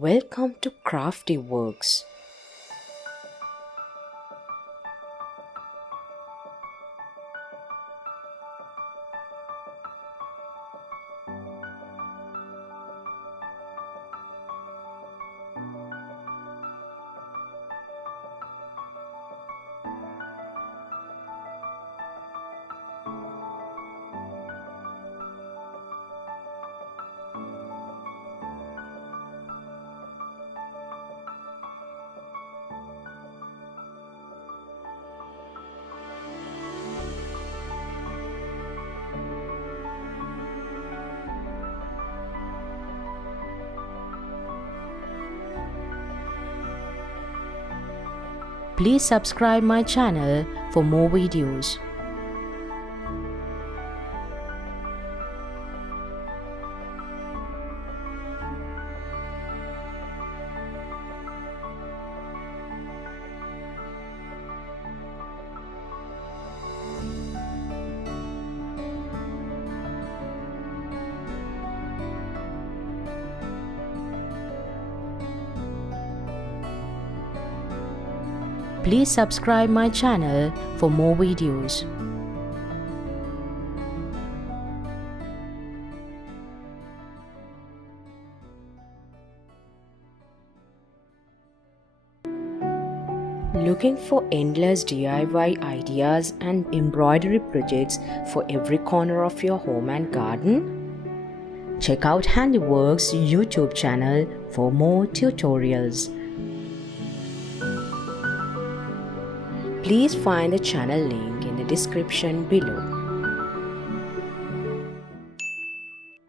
Welcome to Crafty Works. Please subscribe my channel for more videos. Please subscribe my channel for more videos. Looking for endless DIY ideas and embroidery projects for every corner of your home and garden? Check out Handiworks YouTube channel for more tutorials. Please find the channel link in the description below.